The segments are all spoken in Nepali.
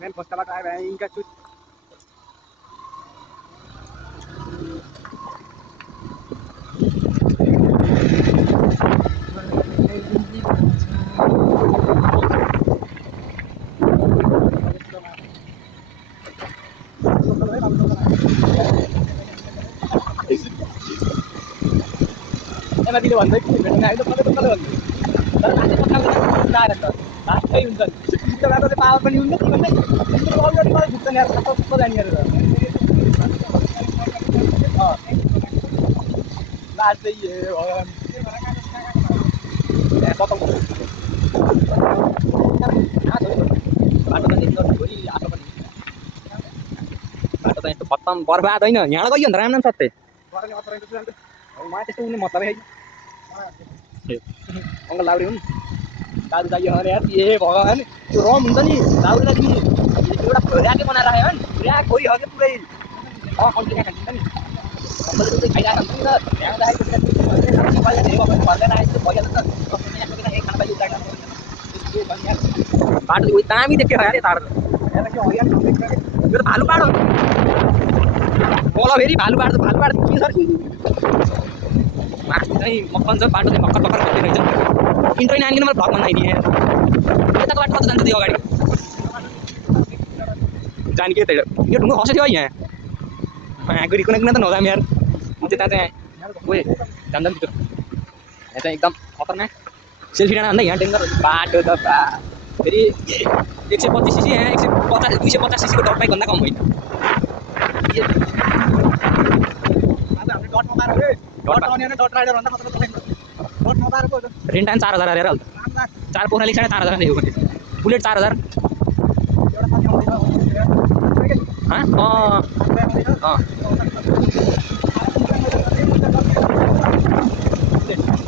मैंने फर्स्ट बार आया है इनका कुछ मैं दिले भन्दै भेट्न आएको त मलाई भन्दै तर मान्छे पक्का आएर त लास्टै हुन्छ नि त्यो बाटो चाहिँ पावर पनि हुन्छ कि भन्दै त्यो अलरेडी मलाई बुझ्छ नि यार सबै सबै जाने यार लास्ट चाहिँ ए भगवान ए खतम बाटो त एकदम छोरी आटो पनि बाटो त यस्तो खतम बर्बाद होइन यहाँ गइयो भने राम्रो सत्य मलाई त्यस्तो उनी मतलबै छैन अङ्कल लाउरे हुन् दाजु चाहियो अरे यार ए भगवान त्यो रम हुन्छ नि लाउरेलाई तिमी एउटा ऱ्याकै बनाएर आयो भने ऱ्याक गइहग्यो पुरै कम्ती कहाँ खान्छ नि अङ्कलले चाहिँ खाइरहेको हुन्छ नि त यहाँ जाँदाखेरि घरलाई आएको भइहाल्छ बाटो उयो दामी देख्यो अरे टाढो यो त भालु पाडो मलाई फेरि भालु पाड के सर माथि चाहिँ मक्कन छ बाटो चाहिँ भर्खर भन्दै रहेछ इन्ट्रो नानीले मलाई भ्लग बनाइदिएँ यताको बाटो कता जान्छ त्यो अगाडि जाने के यो ढुङ्गा खस्यो थियो यहाँ आगो कुनै कुनै त नजाम यार त्यता चाहिँ गएँ जान्छ नि त्यो यहाँ चाहिँ एकदम खतरनाक सेल्फी डाँडा भन्दा यहाँ डेन्जर बाटो त फेरि 125 सीसी यहाँ 150 250 सीसीको डट बाइक भन्दा कम होइन रेन्टान 4000 अरे हाल 4 पोखराले 4500 दिएको भने बुलेट 4000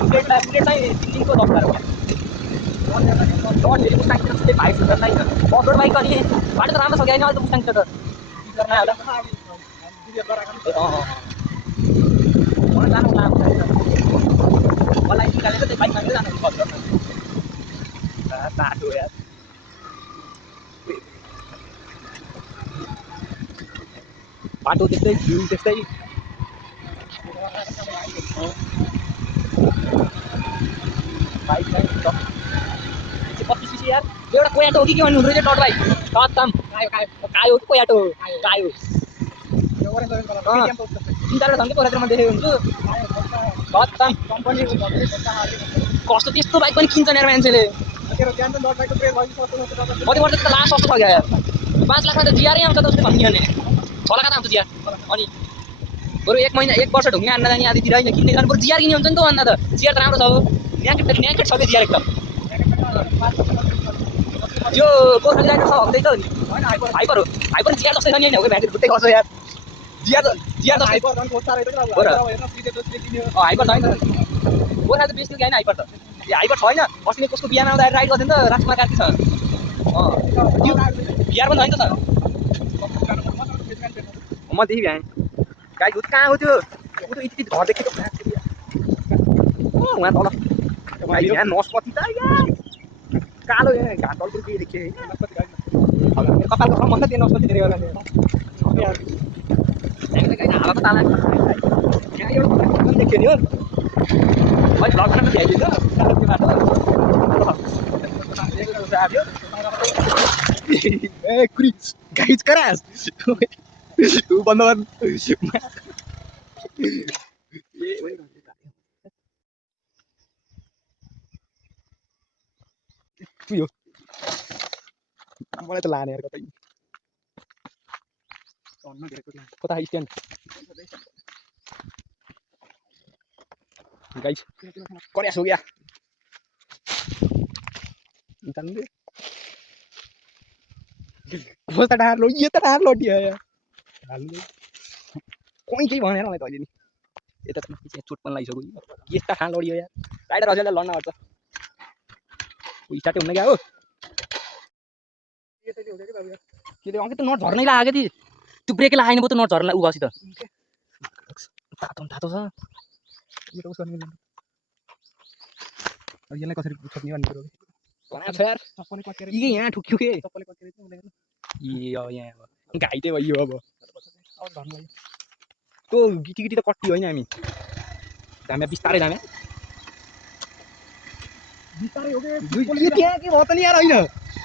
बुलेट चाहिँ 300 दफ्तर फेरि मुस्ताङ भाइ सुन्दर नै अफरोड बाइक अनि बाटो त राम्रो छ क्या अहिले त मुस्ताङ त मलाई निकालेर चाहिँ बाइक मागेर जानु बाटो यार बाटो त्यस्तै भ्यू त्यस्तै बाइक चाहिँ 125 सीसी यार एउटा कोयाटो हो कि के भन्नु हुँदो रहेछ डट बाइक खतम कायो कि कोयाटो कायो चिन्ताले धम्के पोखरातिर म देखेको हुन्छु खतम कस्तो त्यस्तो बाइक पनि किन्छ यार मान्छेले कति वर्ष त लास्ट सस्तो छ क्या यार 5 लाखमा त जिआरै आउँछ त उसले भन्ने भने 6 लाख त आउँछ जिआर अनि बरु 1 वर्ष ढुङ्गा हान्न जाने आदितिर होइन किन्ने जानु बरु जिआर किन्ने हुन्छ नि त भन्दा त जिआर त राम्रो छ हो न्याकेट छ कि जिआर एकदम यो पोखरी राइडर छ हक्दै त नि हाइपर जिआर जस्तै छ नि होइन भ्यान्डी खुट्टै गर्छ यार जिआर त हाइपर छैन गोर्खा त बेच्नु कि होइन हाइपर त हाइपर छैन अस्ति कसको बिहामा आउँदा राइड गर्थ्यो नि त राजकुमार कार्की छ बिहार पनि छैन त म देखि भ्याएँ गाई दुध कहाँ हो त्यो यति घर देखेको उहाँ तल यहाँ नस्पति त यार कालो घाट तलको के देखेँ कपालको मन त्यो नस्पति धेरै गरेर हावा त ताला यहाँ एउटा देख्यो नि हो अहिले भ्लग बनाएर भ्याइदिन्छ त्यो बाटो ए क्रिज गाइज करास तू बंद मलाई त लाने यार कतै कता स्ट्यान्ड गाइस करास हो गया कस्तो ढार लो यो त ढार लोटियो यार कोही केही भनेर मलाई त अहिले नि यता त पछि चोट पनि लागिसक्यो यस्ता ठान लडियो यार राइडर हजुरलाई लड्न पर्छ स्टार्ट हुन गयो हो के अंकित तो नट झर्नै लाग्यो ती त्यो ब्रेक लगाएन पो त नट झर्न उ गसी त तातो छ यो त उसको मिल्दैन अब यसलाई कसरी छोड्ने भन्ने कुरो बना छ यार यी यहाँ ठुक्यो के ए अब यहाँ अब घाइते भयो अब त्यो गिटी गिटी त कट्टी होइन हामी धामे बिस्तारै धामे बिस्तारै हो के त्यहाँ के भयो त नि यार होइन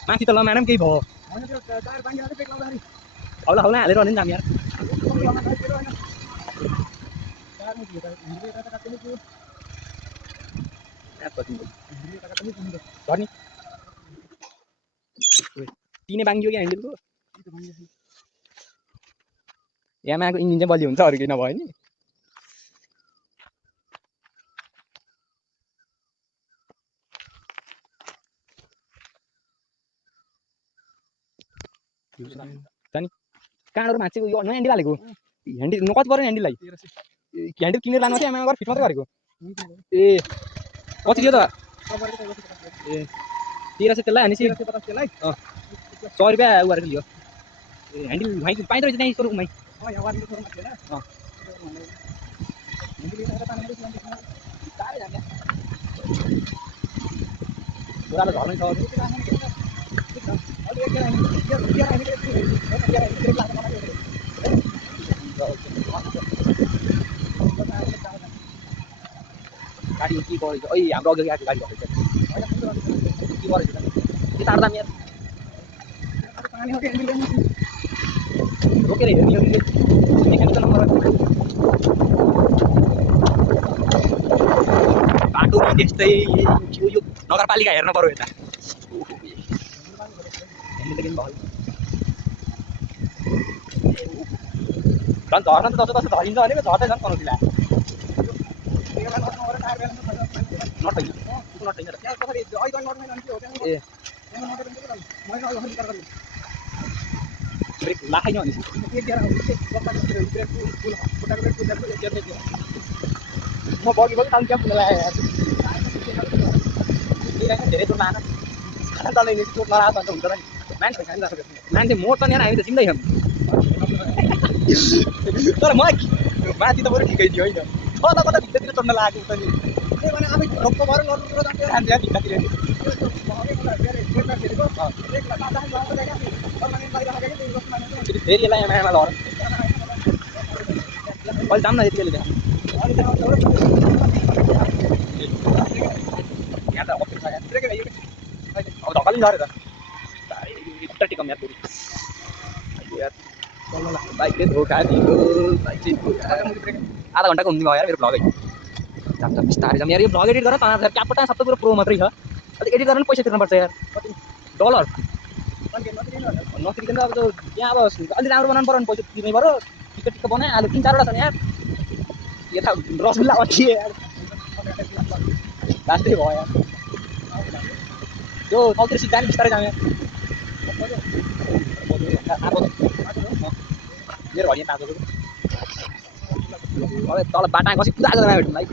माथि त लमाएर पनि केही भयो हौला हौला हालेर भने जाम यार झर्नी तिनै बाङ्गियो क्या ह्यान्डलको यामाको इन्जिन चाहिँ बलियो हुन्छ अरू केही नभयो नि जानी कहाँबाट मान्छेको यो नयाँ ह्यान्डल हालेको ह्यान्डल न कति पऱ्यो नि ह्यान्डललाई ह्यान्डल किनेर लानु थियो आमामा फिट मात्रै गरेको ए कति थियो त ए 1300 त्यसलाई हानेपछि 100 रुपियाँ उ गरेको लियो ए ह्यान्डल भाइ पाइँदो रहेछ त्यहीँ सोरुममै छोराले झर्नै छ गाडी के गरेछ ओइ हाम्रो अघि आएको गाडी गरेछ के गरेछ के तार्दा यार पानी हो के रोकेर हेर्ने हो कि मेकानिकल नम्बर बाटो पनि त्यस्तै यो नगरपालिका हेर्न पर्यो यता झन् झर्न त जस्तो तस्तो झरिन्छ भनेको झर्दै झन् पनौती ला नट होइन ए ब्रेक लाखै न म बगी बगी ताल क्या पुग्न लाग्यो धेरै दूर लान चल्ने चोट नराएको अन्त हुन्छ र नि मान्छे मोड त यहाँ हामी त चिन्दैछौँ तर म माथि त बरु ठिकै थियो होइन कता कता भित्रतिर चढ्न लागेको त नि अब ढोक्क भएर फेरि यसलाई आमा लर अहिले जाम न यति बेला यहाँ त अप्ठ्यारो छ यार अब धक्का पनि झऱ्यो त टिकम यार बाइकले धोका दियो बाइक चाहिँ आधा घन्टाको हुने भयो यार मेरो भ्लगै जाम जाम बिस्तारै जाम यार यो भ्लग एडिट गरेर त क्यापटा सबै कुरो प्रो मात्रै छ अलिक एडिट गरेर पनि पैसा तिर्नुपर्छ यार डलर नतिरिकन अब यहाँ अब अलिक राम्रो बनाउनु पर्यो भने पैसा तिर्नै पर्यो टिकट टिकट बनाएँ अहिले 3-4 वटा छ नि यार यता रसगुल्ला अझै यार लास्टै भयो यार त्यो तलतिर सिक्दा नि बिस्तारै जाम यार मेरो घडी पाएको अब तल बाटा कसी कुदा भेट्नुलाई